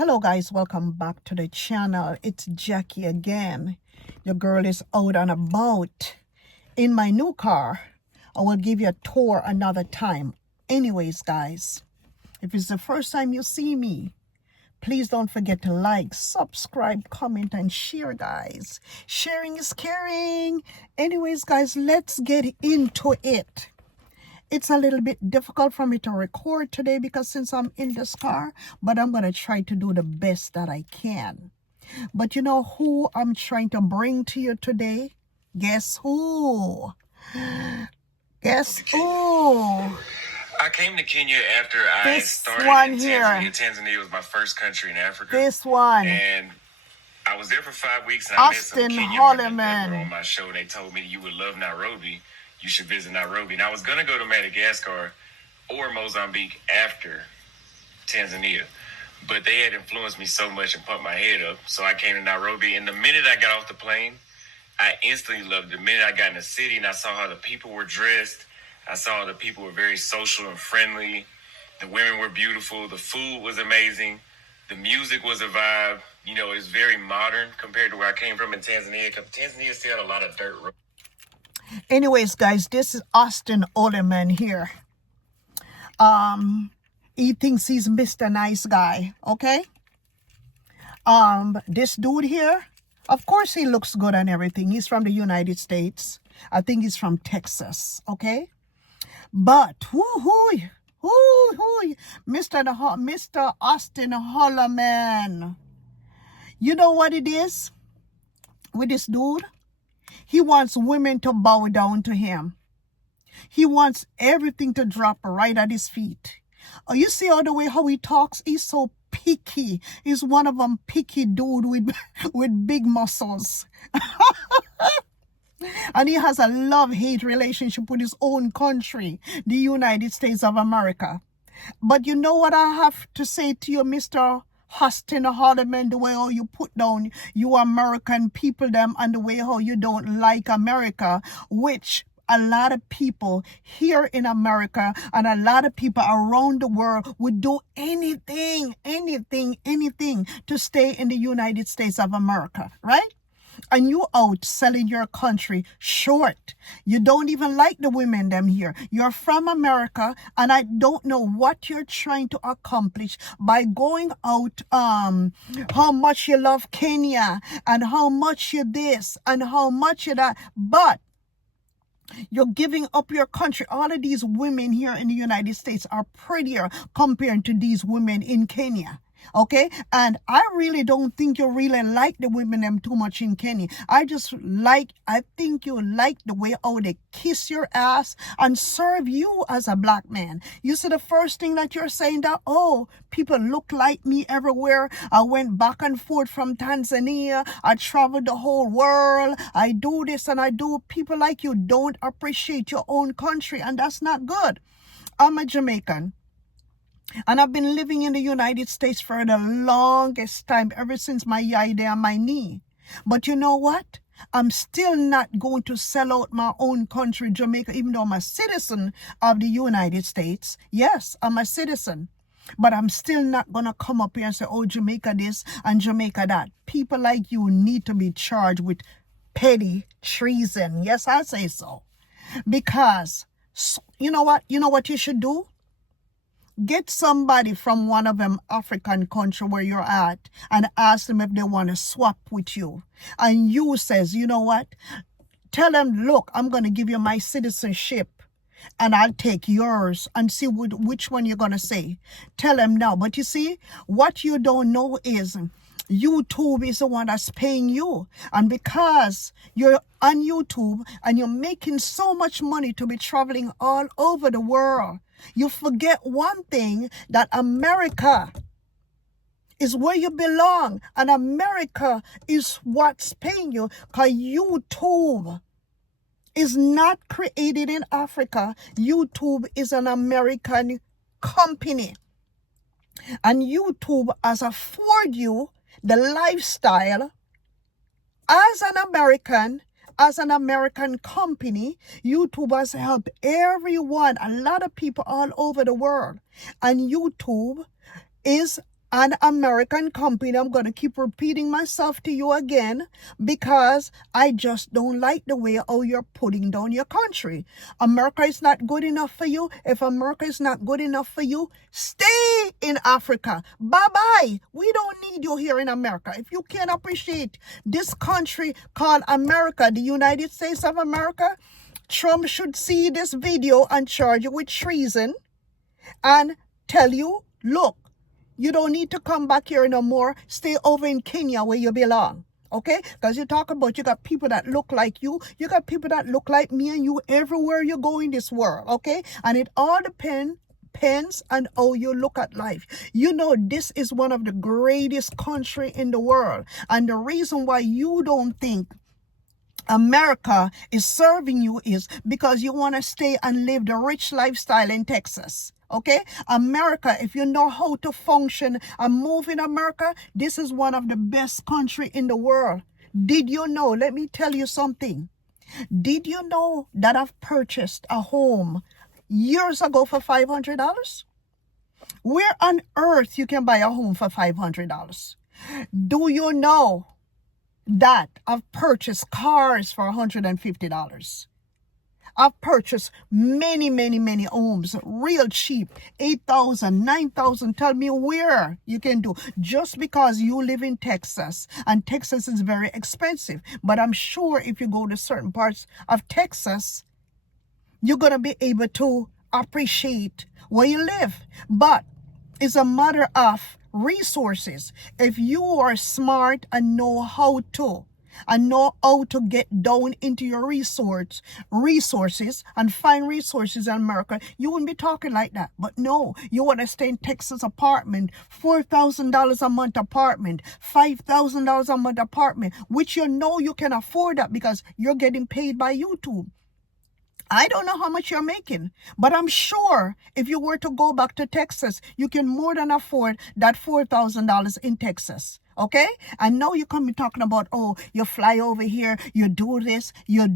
Hello guys, welcome back to the channel. It's Jackie again. Your girl is out and about in my new car. I will give you a tour another time. Anyways guys, if it's the first time you see me, please don't forget to like, subscribe, comment, and share guys. Sharing is caring. Anyways guys, let's get into it. It's a little bit difficult for me to record today because since I'm in this car, but I'm going to try to do the best that I can. But you know who I'm trying to bring to you today? Guess who? Guess who? I came to Kenya after I started in Tanzania. Tanzania was my first country in Africa. This one. And I was there for 5 weeks, and I met some Kenyan women that were on my show. They told me you would love Nairobi. You should visit Nairobi. And I was going to go to Madagascar or Mozambique after Tanzania. But they had influenced me so much and pumped my head up. So I came to Nairobi. And the minute I got off the plane, I instantly loved it. The minute I got in the city and I saw how the people were dressed, I saw the people were very social and friendly. The women were beautiful. The food was amazing. The music was a vibe. You know, it's very modern compared to where I came from in Tanzania. Because Tanzania still had a lot of dirt roads. Anyways, guys, this is Austin Oleman here. He thinks he's Mr. Nice Guy, okay? This dude here, of course he looks good and everything. He's from the United States. I think he's from Texas, okay? But, Mr. Austin Oleman. You know what it is with this dude? He wants women to bow down to him. He wants everything to drop right at his feet. Oh, you see all the way how he talks? He's so picky. He's one of them picky dude with big muscles. And he has a love-hate relationship with his own country, the United States of America. But you know what I have to say to you, Mr. Austin Oleman, the way how you put down you American people them and the way how you don't like America, which a lot of people here in America and a lot of people around the world would do anything to stay in the United States of America, right? And you out selling your country short. You don't even like the women them here. You're from America, and I don't know what you're trying to accomplish by going out how much you love Kenya and how much you this and how much you that, but you're giving up your country. All of these women here in the United States are prettier compared to these women in Kenya. Okay, and I really don't think you really like the women them too much in Kenya. I think you like the way how they kiss your ass and serve you as a black man. You see the first thing that you're saying that, oh, people look like me everywhere. I went back and forth from Tanzania. I traveled the whole world. I do this and I do. People like you don't appreciate your own country, and that's not good. I'm a Jamaican. And I've been living in the United States for the longest time, ever since my yai on my knee. But you know what? I'm still not going to sell out my own country, Jamaica, even though I'm a citizen of the United States. Yes, I'm a citizen. But I'm still not going to come up here and say, oh, Jamaica this and Jamaica that. People like you need to be charged with petty treason. Yes, I say so. Because, you know what? You know what you should do? Get somebody from one of them African country where you're at and ask them if they want to swap with you. And you says, you know what? Tell them, look, I'm going to give you my citizenship and I'll take yours and see which one you're going to say. Tell them now. But you see, what you don't know is YouTube is the one that's paying you. And because you're on YouTube and you're making so much money to be traveling all over the world, you forget one thing, that America is where you belong. And America is what's paying you. Because YouTube is not created in Africa. YouTube is an American company. And YouTube has afforded you the lifestyle as an American. As an American company, YouTube has helped everyone, a lot of people all over the world. And YouTube is an American company. I'm going to keep repeating myself to you again because I just don't like the way how you're putting down your country. America is not good enough for you. If America is not good enough for you, stay in Africa. Bye-bye. We don't need you here in America. If you can't appreciate this country called America, the United States of America, Trump should see this video and charge you with treason and tell you, look, you don't need to come back here no more. Stay over in Kenya where you belong. Okay? Because you talk about you got people that look like you. You got people that look like me and you everywhere you go in this world. Okay? And it all depends on how you look at life. You know, this is one of the greatest country in the world. And the reason why you don't think America is serving you is because you want to stay and live the rich lifestyle in Texas. Okay? America, if you know how to function and move in America, this is one of the best country in the world. Did you know? Let me tell you something. Did you know that I've purchased a home years ago for $500? Where on earth you can buy a home for $500? Do you know that I've purchased cars for $150? I've purchased many homes real cheap, 8,000, 9,000. Tell me where you can do. Just because you live in Texas, and Texas is very expensive. But I'm sure if you go to certain parts of Texas, you're going to be able to appreciate where you live. But it's a matter of resources. If you are smart and know how to get down into your resources and find resources in America, you wouldn't be talking like that. But no, you want to stay in Texas apartment, $4,000 a month apartment, $5,000 a month apartment, which you know you can afford that because you're getting paid by YouTube. I don't know how much you're making, but I'm sure if you were to go back to Texas, you can more than afford that $4,000 in Texas. Okay? And now you come talking about, oh, you fly over here, you do this. Yeah,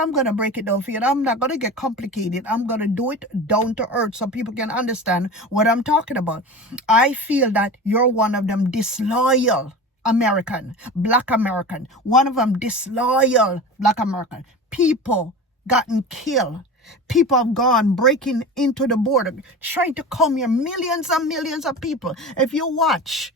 I'm going to break it down for you. I'm not going to get complicated. I'm going to do it down to earth so people can understand what I'm talking about. I feel that you're one of them disloyal American, Black American, one of them disloyal Black American. People gotten killed. People have gone breaking into the border, trying to come here, millions and millions of people. If you watch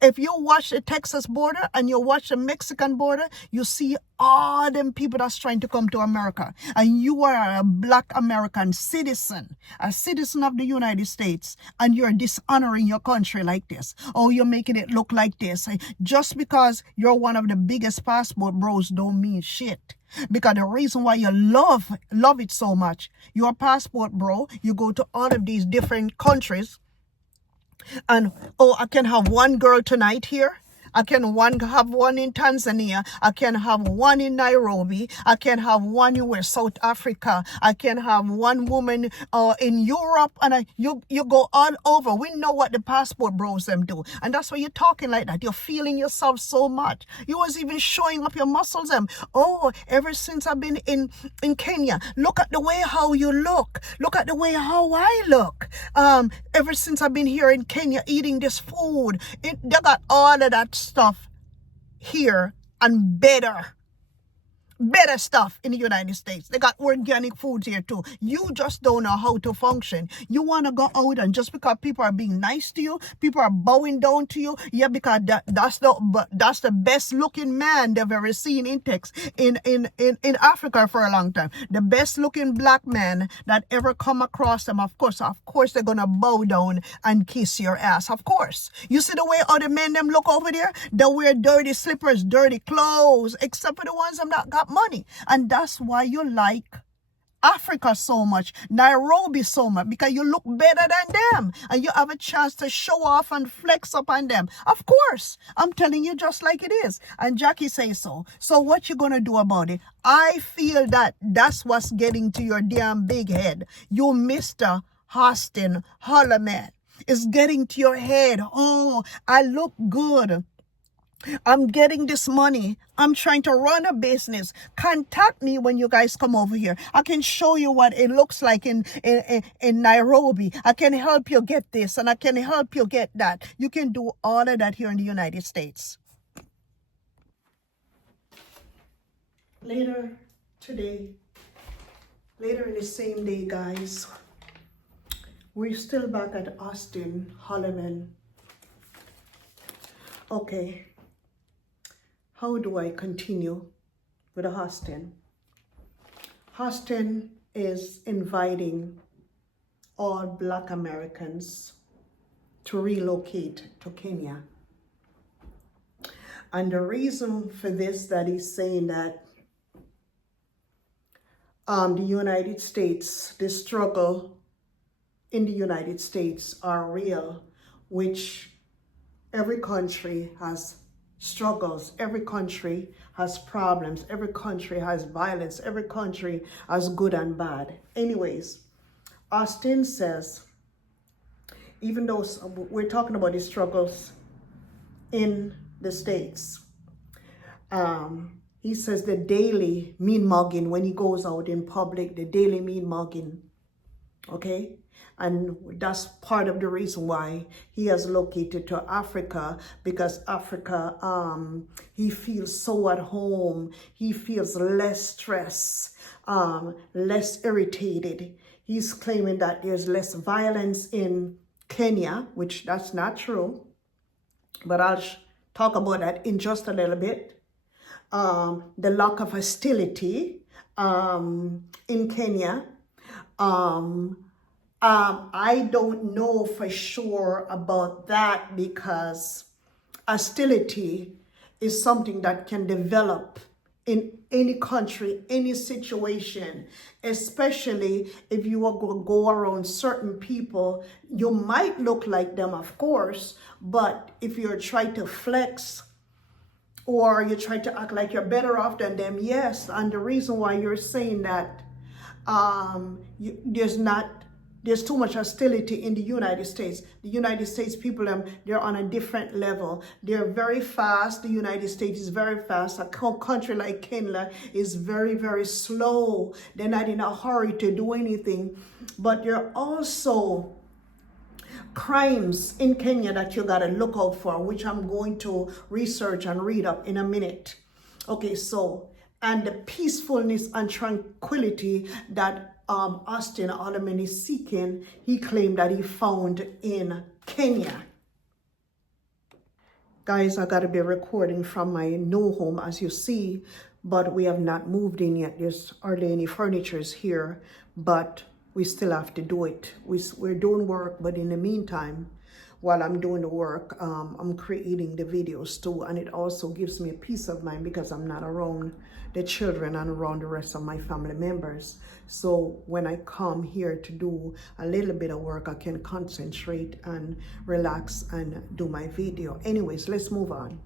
the Texas border and you watch the Mexican border, you see all them people that's trying to come to America. And you are a Black American citizen, a citizen of the United States, and you're dishonoring your country like this. Oh, you're making it look like this. Just because you're one of the biggest passport bros don't mean shit. Because the reason why you love it so much, you're a passport bro, you go to all of these different countries, and oh, I can have one girl tonight here. I can have one in Tanzania. I can have one in Nairobi. I can have one in South Africa. I can have one woman in Europe. And you go all over. We know what the passport bros them do. And that's why you're talking like that. You're feeling yourself so much. You was even showing up your muscles. Oh, ever since I've been in Kenya, look at the way how you look. Look at the way how I look. Ever since I've been here in Kenya eating this food, they got all of that stuff here and better stuff in the United States. They got organic foods here too. You just don't know how to function. You want to go out, and just because people are being nice to you, people are bowing down to you, yeah, because that's the best looking man they've ever seen in Africa for a long time. The best looking Black man that ever come across them. Of course they're gonna bow down and kiss your ass. Of course. You see the way other men them look over there? They wear dirty slippers, dirty clothes, except for the ones that not got money. And that's why you like Africa so much, Nairobi so much, because you look better than them and you have a chance to show off and flex up on them. Of course, I'm telling you just like it is. And Jackie says so. So what you gonna do about it? I feel that that's what's getting to your damn big head. You Mr. Hostin Holloman is getting to your head. Oh, I look good. I'm getting this money. I'm trying to run a business. Contact me when you guys come over here. I can show you what it looks like in Nairobi. I can help you get this and I can help you get that. You can do all of that here in the United States. Later in the same day, guys, we're still back at Austin Holloman. Okay. How do I continue with Austin? Austin is inviting all Black Americans to relocate to Kenya. And the reason for this, that he's saying that the United States, the struggle in the United States are real, which every country has struggles, every country has problems, every country has violence, every country has good and bad. Anyways, Austin says, even though we're talking about the struggles in the States, he says the daily mean mugging when he goes out in public, the daily mean mugging, okay? And that's part of the reason why he has located to Africa, because Africa, he feels so at home. He feels less stress, less irritated. He's claiming that there's less violence in Kenya, which that's not true. But I'll talk about that in just a little bit. The lack of hostility in Kenya. I don't know for sure about that, because hostility is something that can develop in any country, any situation, especially if you are going to go around certain people. You might look like them, of course, but if you're trying to flex or you try to act like you're better off than them, yes. And the reason why you're saying that there's too much hostility in the United States. The United States people, they're on a different level. They're very fast. The United States is very fast. A country like Kenya is very, very slow. They're not in a hurry to do anything. But there are also crimes in Kenya that you gotta look out for, which I'm going to research and read up in a minute. Okay, so, and the peacefulness and tranquility that Austin Holloman is seeking, he claimed that he found in Kenya. Guys, I gotta be recording from my new home, as you see, but we have not moved in yet. There's hardly any furniture here, but we still have to do it. We're doing work, but in the meantime, while I'm doing the work, I'm creating the videos too, and it also gives me a peace of mind because I'm not around the children and around the rest of my family members. So when I come here to do a little bit of work, I can concentrate and relax and do my video. Anyways, let's move on.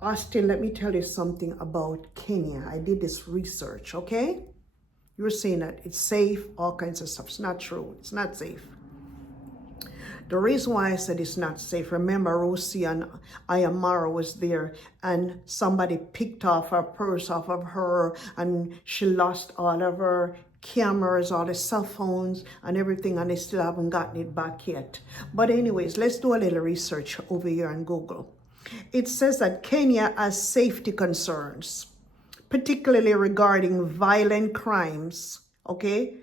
Austin, let me tell you something about Kenya. I did this research, okay? You're saying that it's safe, all kinds of stuff. It's not true. It's not safe. The reason why I said it's not safe, remember Rosie and Ayamara was there and somebody picked off her purse off of her and she lost all of her cameras, all the cell phones and everything, and they still haven't gotten it back yet. But anyways, let's do a little research over here on Google. It says that Kenya has safety concerns, particularly regarding violent crimes, okay,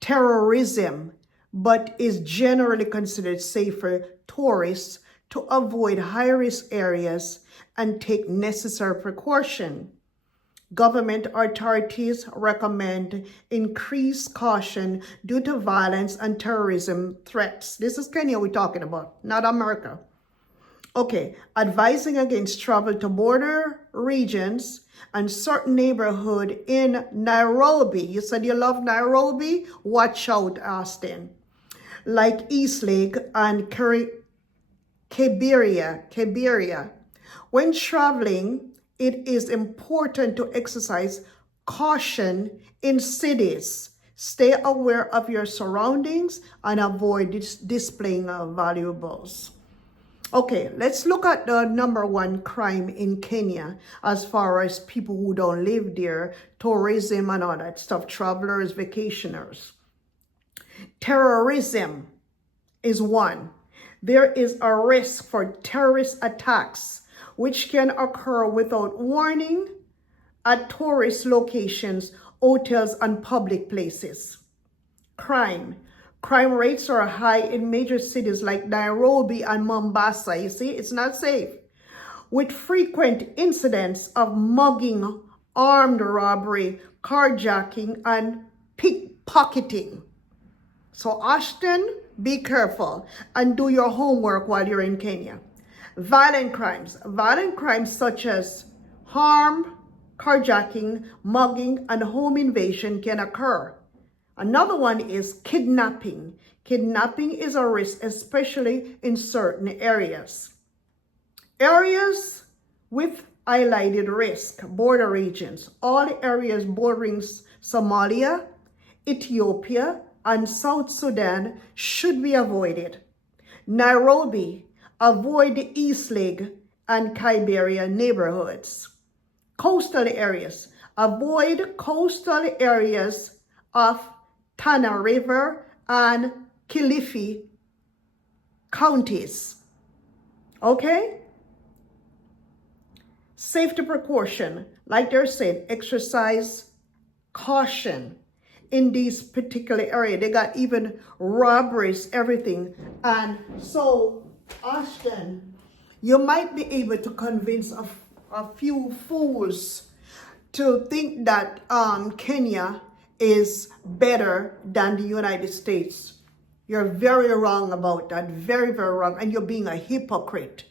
terrorism, but is generally considered safe for tourists to avoid high-risk areas and take necessary precaution. Government authorities recommend increased caution due to violence and terrorism threats. This is Kenya we're talking about, not America. Okay, advising against travel to border regions and certain neighborhood in Nairobi. You said you love Nairobi? Watch out, Austin. Like Eastlake and Kiberia. When traveling, it is important to exercise caution in cities. Stay aware of your surroundings and avoid displaying valuables. Okay, let's look at the number one crime in Kenya as far as people who don't live there, tourism and all that stuff, travelers, vacationers. Terrorism is one. There is a risk for terrorist attacks, which can occur without warning at tourist locations, hotels, and public places. Crime. Crime rates are high in major cities like Nairobi and Mombasa. You see, it's not safe. With frequent incidents of mugging, armed robbery, carjacking, and pickpocketing. So Ashton, be careful and do your homework while you're in Kenya. Violent crimes such as harm, carjacking, mugging, and home invasion can occur. Another one is kidnapping. Kidnapping is a risk, especially in certain areas. Areas with highlighted risk, border regions, all areas bordering Somalia, Ethiopia, and South Sudan should be avoided. Nairobi, avoid the Eastleigh and Kiberia neighborhoods. Coastal areas, avoid coastal areas of Tana River and Kilifi counties. Okay? Safety precaution, like they're saying, exercise caution in these particular areas. They got even robberies, everything. And so, Ashton, you might be able to convince a few fools to think that Kenya is better than the United States. You're very wrong about that, very, very wrong, and you're being a hypocrite.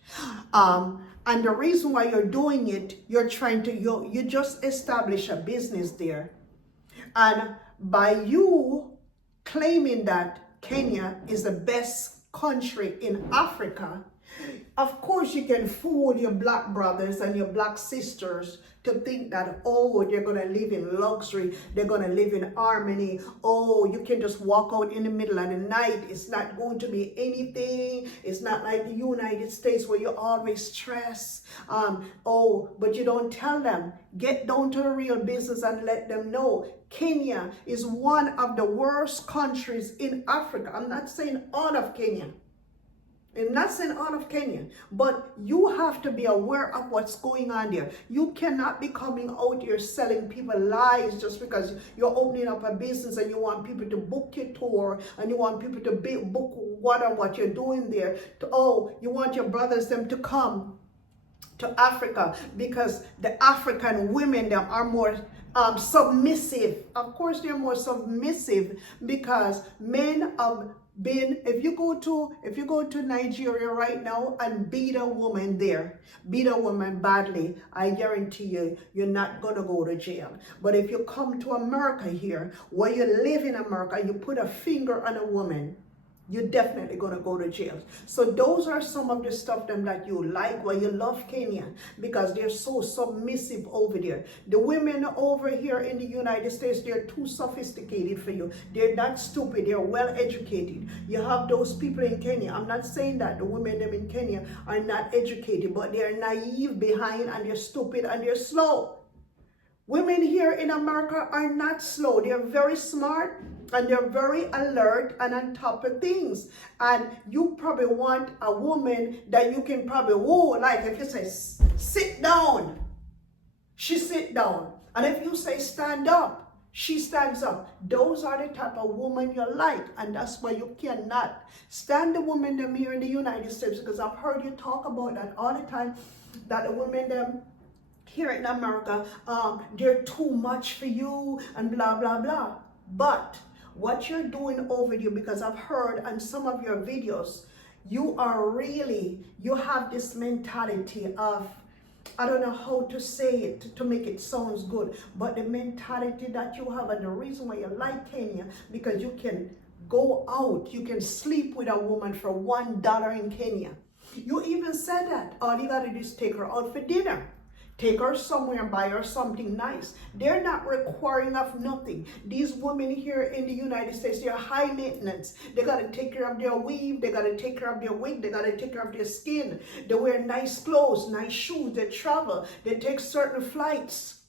And the reason why you're doing it, you're trying to, you just establish a business there. And by you claiming that Kenya is the best country in Africa, of course you can fool your black brothers and your black sisters to think that, oh, they're going to live in luxury, they're going to live in harmony, oh, you can just walk out in the middle of the night, it's not going to be anything, it's not like the United States where you're always stressed, but you don't tell them. Get down to the real business and let them know Kenya is one of the worst countries in Africa. I'm not saying all of Kenya. I'm not saying all of Kenya, but you have to be aware of what's going on there. You cannot be coming out here selling people lies just because you're opening up a business and you want people to book your tour and you want people to book what you're doing there. You want your brothers them to come to Africa because the African women them are more submissive. Of course, they're more submissive because men have been, if you go to Nigeria right now and beat a woman badly, I guarantee you, you're not gonna go to jail. But if you come to America here, where you live in America, you put a finger on a woman, you're definitely gonna go to jail. So those are some of the stuff them that you like, why you love Kenya, because they're so submissive over there. The women over here in the United States, they're too sophisticated for you. They're not stupid, they're well educated. You have those people in Kenya. I'm not saying that the women them in Kenya are not educated, but they're naive behind and they're stupid and they're slow. Women here in America are not slow. They're very smart and they're very alert and on top of things. And you probably want a woman that you can probably woo. Like if you say, sit down, she sit down. And if you say, stand up, she stands up. Those are the type of woman you like. And that's why you cannot stand the women them here in the United States, because I've heard you talk about that all the time, that the women them here in America, they're too much for you and blah, blah, blah. But what you're doing over there, because I've heard on some of your videos, you have this mentality of, I don't know how to say it to make it sounds good, but the mentality that you have and the reason why you like Kenya, because you can go out, you can sleep with a woman for $1 in Kenya. You even said that all you gotta do is take her out for dinner. Take her somewhere and buy her something nice. They're not requiring of nothing. These women here in the United States, they're high maintenance. They got to take care of their weave. They got to take care of their wig. They got to take care of their skin. They wear nice clothes, nice shoes. They travel. They take certain flights.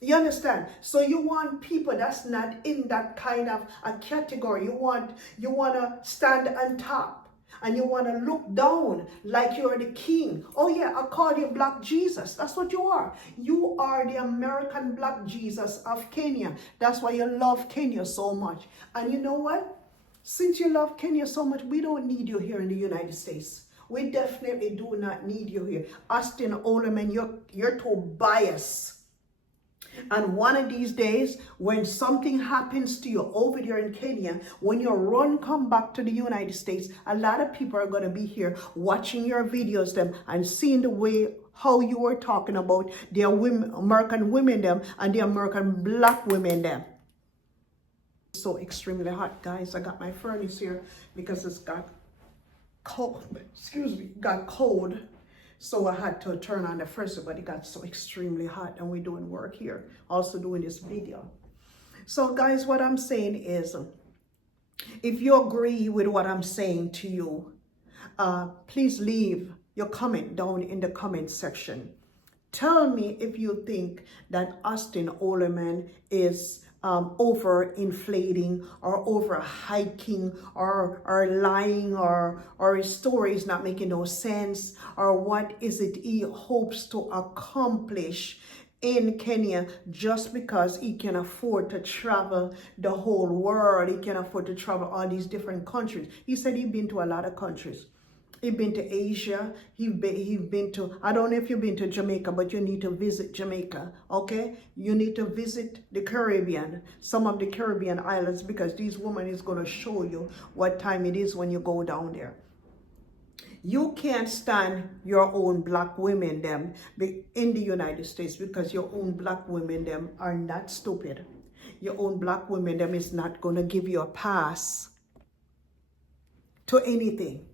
You understand? So you want people that's not in that kind of a category. You want to stand on top. And you want to look down like you're the king. Oh yeah, I call you Black Jesus. That's what you are. You are the American Black Jesus of Kenya. That's why you love Kenya so much. And you know what? Since you love Kenya so much, we don't need you here in the United States. We definitely do not need you here. Austin Oleman, you're too biased. And one of these days, when something happens to you over there in Kenya, when you come back to the United States, a lot of people are going to be here watching your videos them and seeing the way how you were talking about the American women them and the American Black women them. It's so extremely hot, guys. I got my furnace here because it's got cold. Got cold. So I had to turn on the first, but it got so extremely hot and we're doing work here, also doing this video. So guys, what I'm saying is, if you agree with what I'm saying to you, please leave your comment down in the comment section. Tell me if you think that Austin Oleman is over-inflating or over-hiking or lying or his story is not making no sense, or what is it he hopes to accomplish in Kenya just because he can afford to travel the whole world. He can afford to travel all these different countries. He said he's been to a lot of countries. He's been to Asia. He's been to, I don't know if you've been to Jamaica, but you need to visit Jamaica, okay? You need to visit the Caribbean, some of the Caribbean islands, because this woman is going to show you what time it is when you go down there. You can't stand your own Black women them in the United States because your own Black women them are not stupid. Your own Black women them is not going to give you a pass to anything.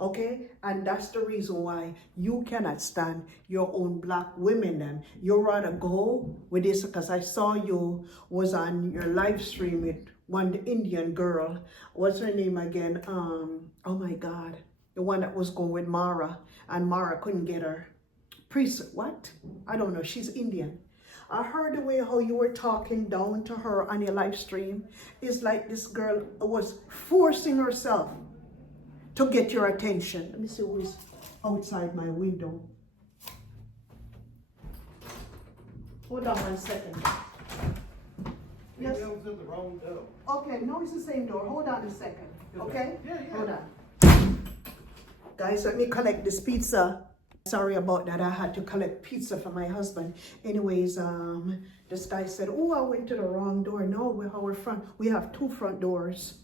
Okay, and that's the reason why you cannot stand your own Black women then. You rather go with this, because I saw you was on your live stream with one Indian girl. What's her name again? Oh my God, the one that was going with Mara, and Mara couldn't get her. What? I don't know, she's Indian. I heard the way how you were talking down to her on your live stream. It's like this girl was forcing herself to get your attention. Let me see who is outside my window. Hold on 1 second. Yes. Maybe I was in the wrong door. Okay, no, it's the same door. Hold on a second. Okay? Yeah. Hold on. Guys, let me collect this pizza. Sorry about that. I had to collect pizza for my husband. Anyways, this guy said, oh, I went to the wrong door. No, we have 2 front doors.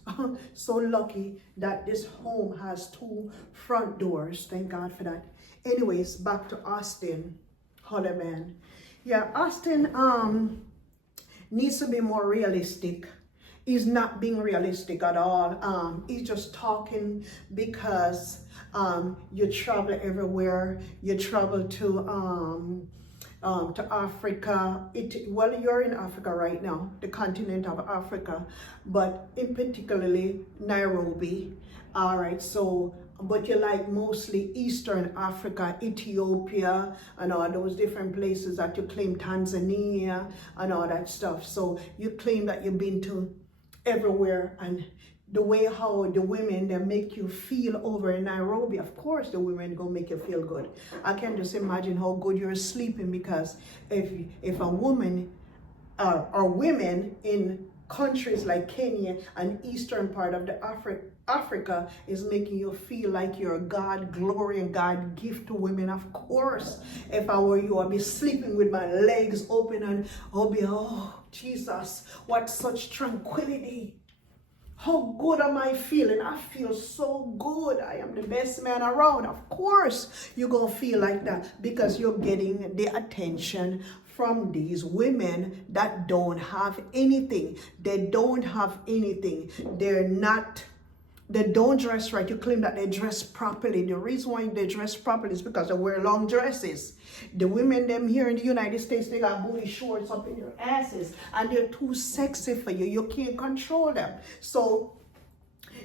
So lucky that this home has 2 front doors. Thank God for that. Anyways, back to Austin Oleman. Yeah, Austin needs to be more realistic. He's not being realistic at all. He's just talking because you travel everywhere. You travel to Africa. Well, you're in Africa right now, the continent of Africa, but in particularly Nairobi. All right, so, but you like mostly Eastern Africa, Ethiopia, and all those different places that you claim, Tanzania, and all that stuff. So you claim that you've been to everywhere, and the way how the women that make you feel over in Nairobi, of course the women gonna make you feel good. I can just imagine how good you're sleeping, because if a woman or women in countries like Kenya and eastern part of the Africa is making you feel like you're God glory and God gift to women, of course, if I were you, I'd be sleeping with my legs open and I'll be, oh Jesus, what such tranquility. How good am I feeling? I feel so good. I am the best man around. Of course, you're going to feel like that because you're getting the attention from these women that don't have anything. They don't have anything. They're not They don't dress right. You claim that they dress properly. The reason why they dress properly is because they wear long dresses. The women them here in the United States, they got booty shorts up in their asses, and they're too sexy for you. You can't control them. So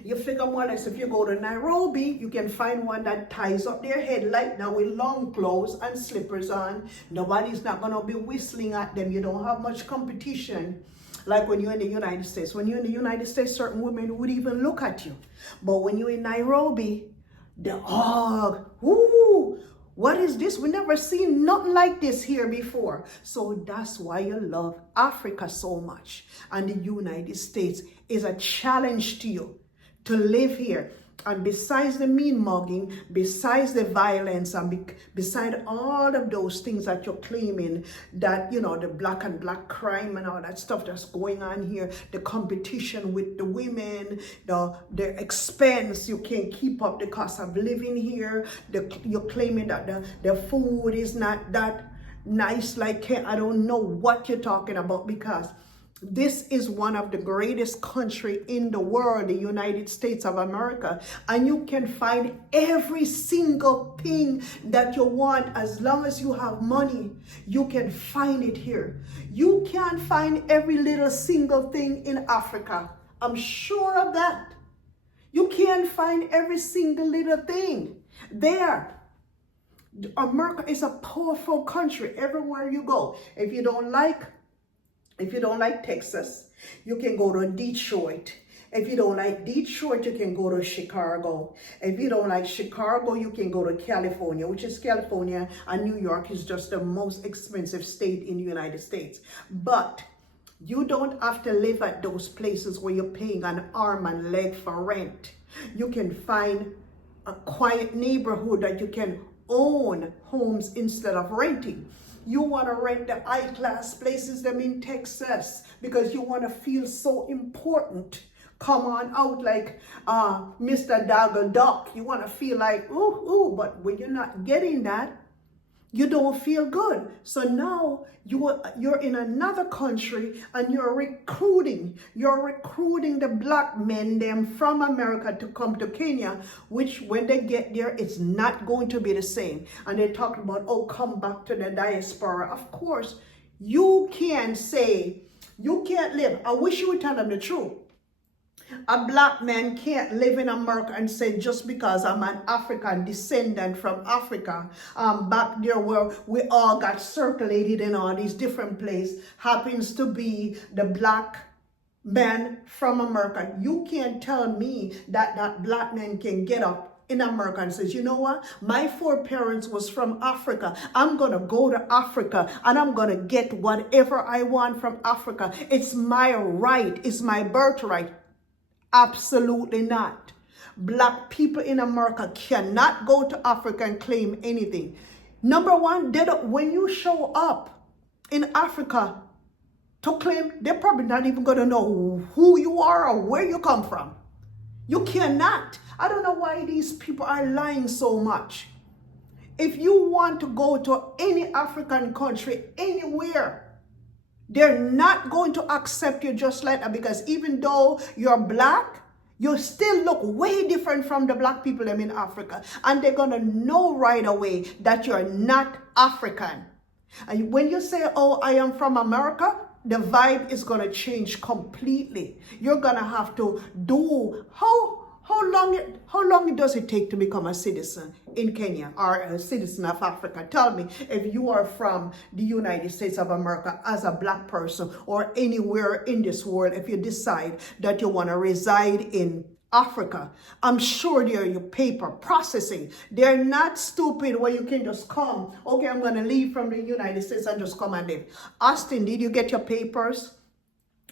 you figure more or less if you go to Nairobi, you can find one that ties up their head like that with long clothes and slippers on. Nobody's not going to be whistling at them. You don't have much competition like when you're in the United States. When you're in the United States, certain women would even look at you. But when you're in Nairobi, they're all, ooh, what is this? We never seen nothing like this here before. So that's why you love Africa so much. And the United States is a challenge to you to live here. And besides the mean mugging, besides the violence, and beside all of those things that you're claiming, that, you know, the black and black crime and all that stuff that's going on here, the competition with the women, the expense, you can't keep up the cost of living here, you're claiming that the food is not that nice, like, I don't know what you're talking about, because this is one of the greatest country in the world, the United States of America. And you can find every single thing that you want as long as you have money. You can find it here. You can't find every little single thing in Africa. I'm sure of that. You can't find every single little thing there. America is a powerful country everywhere you go. If you don't like Texas, you can go to Detroit. If you don't like Detroit, you can go to Chicago. If you don't like Chicago, you can go to California, which is California, and New York is just the most expensive state in the United States. But you don't have to live at those places where you're paying an arm and leg for rent. You can find a quiet neighborhood that you can own homes instead of renting. You want to rent the high-class places them in Texas because you want to feel so important. Come on out like Mr. Donald Duck. You want to feel like, ooh, but when you're not getting that, you don't feel good. So now you're in another country and you're recruiting the black men them from America to come to Kenya, which when they get there, it's not going to be the same. And they talk about, oh, come back to the diaspora. Of course, you can't live. I wish you would tell them the truth. A black man can't live in America and say, just because I'm an African descendant from Africa, back there where we all got circulated in all these different places, happens to be the black man from America. You can't tell me that black man can get up in America and says, you know what, my foreparents was from Africa. I'm going to go to Africa and I'm going to get whatever I want from Africa. It's my right. It's my birthright. Absolutely not. Black people in America cannot go to Africa and claim anything. Number one, when you show up in Africa to claim, they're probably not even going to know who you are or where you come from. You cannot. I don't know why these people are lying so much. If you want to go to any African country, anywhere, they're not going to accept you just like that, because even though you're black, you still look way different from the black people in Africa. And they're going to know right away that you're not African. And when you say, oh, I am from America, the vibe is going to change completely. You're going to have to do, how long does it take to become a citizen in Kenya or a citizen of Africa? Tell me, if you are from the United States of America as a black person or anywhere in this world, if you decide that you want to reside in Africa, I'm sure they're your paper processing. They're not stupid where you can just come. Okay, I'm going to leave from the United States and just come and live. Austin, did you get your papers?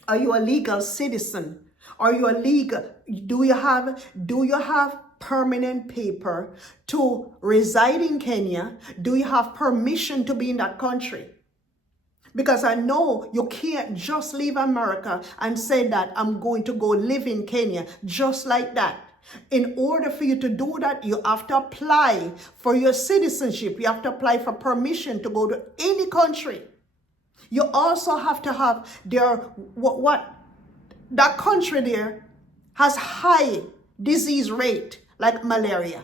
Are you a legal citizen? Are you a legal? Do you have permanent paper to reside in Kenya? Do you have permission to be in that country? Because I know you can't just leave America and say that I'm going to go live in Kenya just like that. In order for you to do that, you have to apply for your citizenship. You have to apply for permission to go to any country. You also have to have that country there has high disease rate like malaria.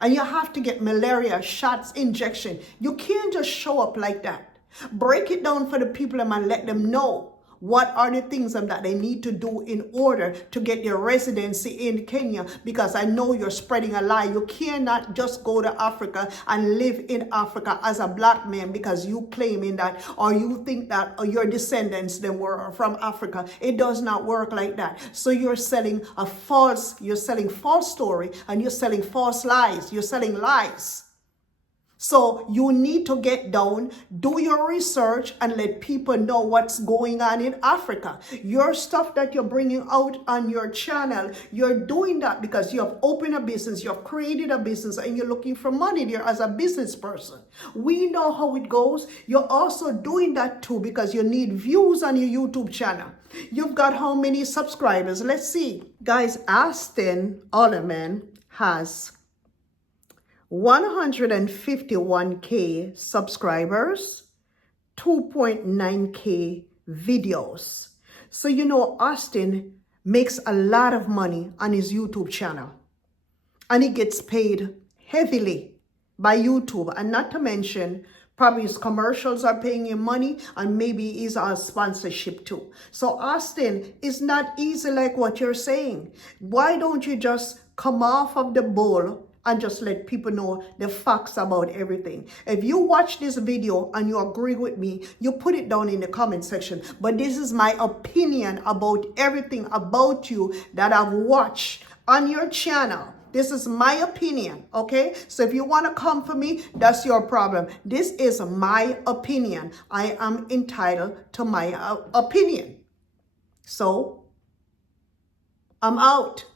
And you have to get malaria shots, injection. You can't just show up like that. Break it down for the people and let them know what are the things that they need to do in order to get their residency in Kenya, because I know you're spreading a lie. You cannot just go to Africa and live in Africa as a black man because you claiming that, or you think that your descendants then were from Africa. It does not work like that. So you're selling false story, and you're selling false lies. You're selling lies. So you need to get down, do your research, and let people know what's going on in Africa. Your stuff that you're bringing out on your channel, you're doing that because you have opened a business, you have created a business, and you're looking for money there as a business person. We know how it goes. You're also doing that too because you need views on your YouTube channel. You've got how many subscribers? Let's see. Guys, Austin Holloman has 151K subscribers, 2.9K videos. So you know Austin makes a lot of money on his YouTube channel, and he gets paid heavily by YouTube, and not to mention probably his commercials are paying him money, and maybe he's on sponsorship too. So Austin, is not easy like what you're saying. Why don't you just come off of the bull and just let people know the facts about everything? If you watch this video and you agree with me, you put it down in the comment section. But this is my opinion about everything about you that I've watched on your channel. This is my opinion, okay? So if you want to come for me, that's your problem. This is my opinion. I am entitled to my opinion. So, I'm out.